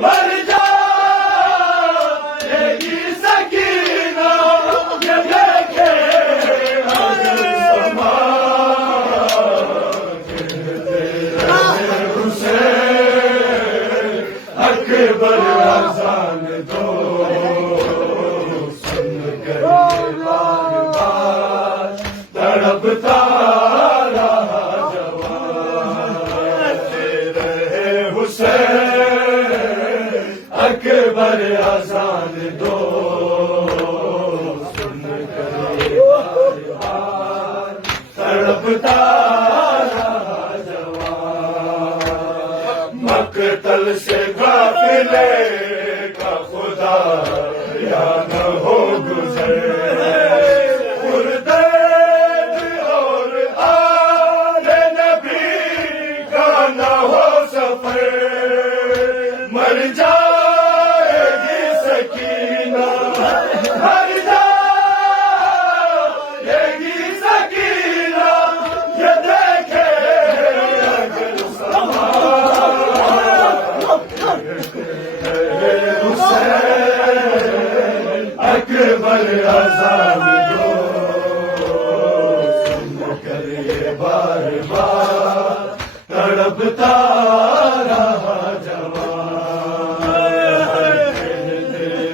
مر جائے گی سکینہ یہ دیکھے اگر سما حسین اکبر اذان دو سن کر بار بار تڑپتا رہا جوان رہے حسین اکبر اذان دو سن کر بار بار تڑپتا رہا جوان مقتل سے غافلے کا خدا یا نہ ہو گزر پردرد اور آل نبی کا نہ ہو سفر مر جائے گی سکینہ مر جائے گی سکینہ یہ دیکھے اگر سما حسین اکبر اذان دو سن کر یہ بار بار تڑپتا رہا جوان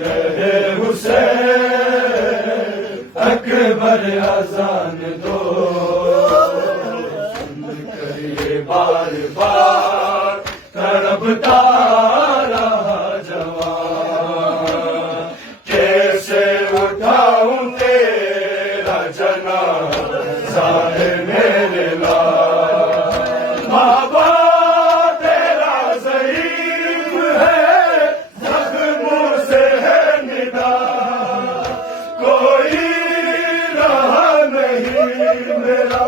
رہے حسین اکبر اذان دو سن کر یہ بار بار تڑپتا رہا جوان کیسے اٹھاؤں تیرا جنازہ ہے میرے لال بابا تیرا ضعیف ہے زخموں سے ہے ندا کوئی رہا نہیں میرا